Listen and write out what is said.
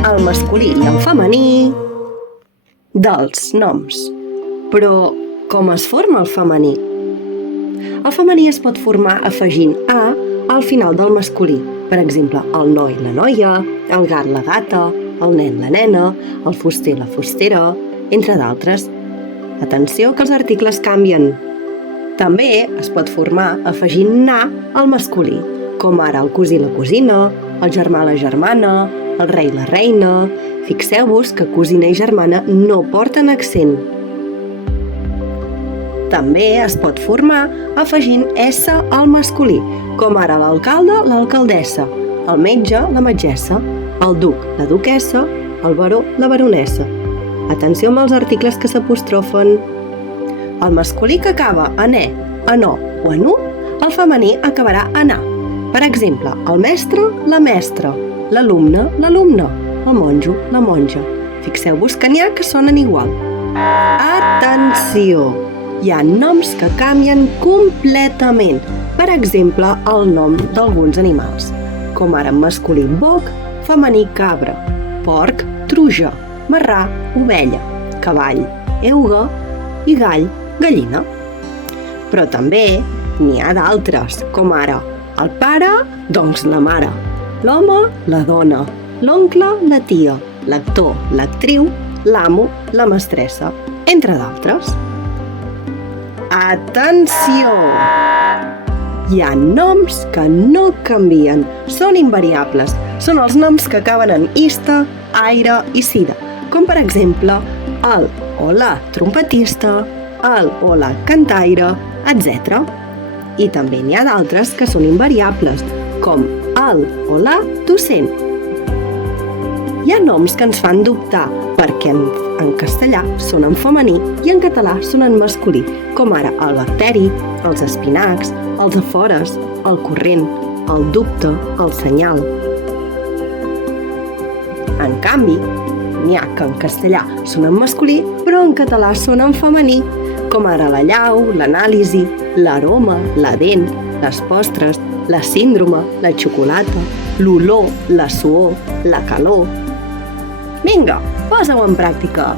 el masculí i el femení dels noms. Però com es forma el femení? El femení es pot formar afegint a al final del masculí. Per exemple, el noi, la noia, el gat, la gata, el nen, la nena, el fuster, la fustera, entre d'altres. Atenció que els articles canvien. També es pot formar afegint na al masculí, com ara el cosí, la cosina, el germà, la germana, el rei, la reina. Fixeu-vos que cosina i germana no porten accent. També es pot formar afegint S al masculí, com ara l'alcalde, l'alcaldessa, el metge, la metgessa, el duc, la duquessa, el baró, la baronessa. Atenció amb els articles que s'apostrofen. El masculí que acaba en E, en O o en U, el femení acabarà en A. Per exemple, el mestre, la mestra, l'alumne, l'alumne, el monjo, la monja. Fixeu-vos que n'hi ha que sonen igual. Atenció! Hi ha noms que canvien completament. Per exemple, el nom d'alguns animals, com ara masculí boc, femení cabra, porc, truja, marrà, ovella, cavall, euga i gall, gallina. Però també n'hi ha d'altres, com ara el pare, doncs la mare, l'home, la dona, l'oncle, la tia, l'actor, l'actriu, l'amo, la mestressa, entre d'altres. Atenció! Hi ha noms que no canvien, són invariables. Són els noms que acaben en ista, aire i sida, com per exemple el o la trompetista, el o la cantaire, etc. I també n'hi ha d'altres que són invariables, com el o la docent. Hi ha noms que ens fan dubtar perquè en castellà són en femení i en català són en masculí, com ara el bacteri, els espinacs, els afores, el corrent, el dubte, el senyal. En canvi, n'hi ha que en castellà són en masculí, però en català són en femení, com ara la llau, l'anàlisi, l'aroma, la dent, les postres, la síndrome, la xocolata, l'olor, la suor, la calor. Vinga, posa-ho en pràctica!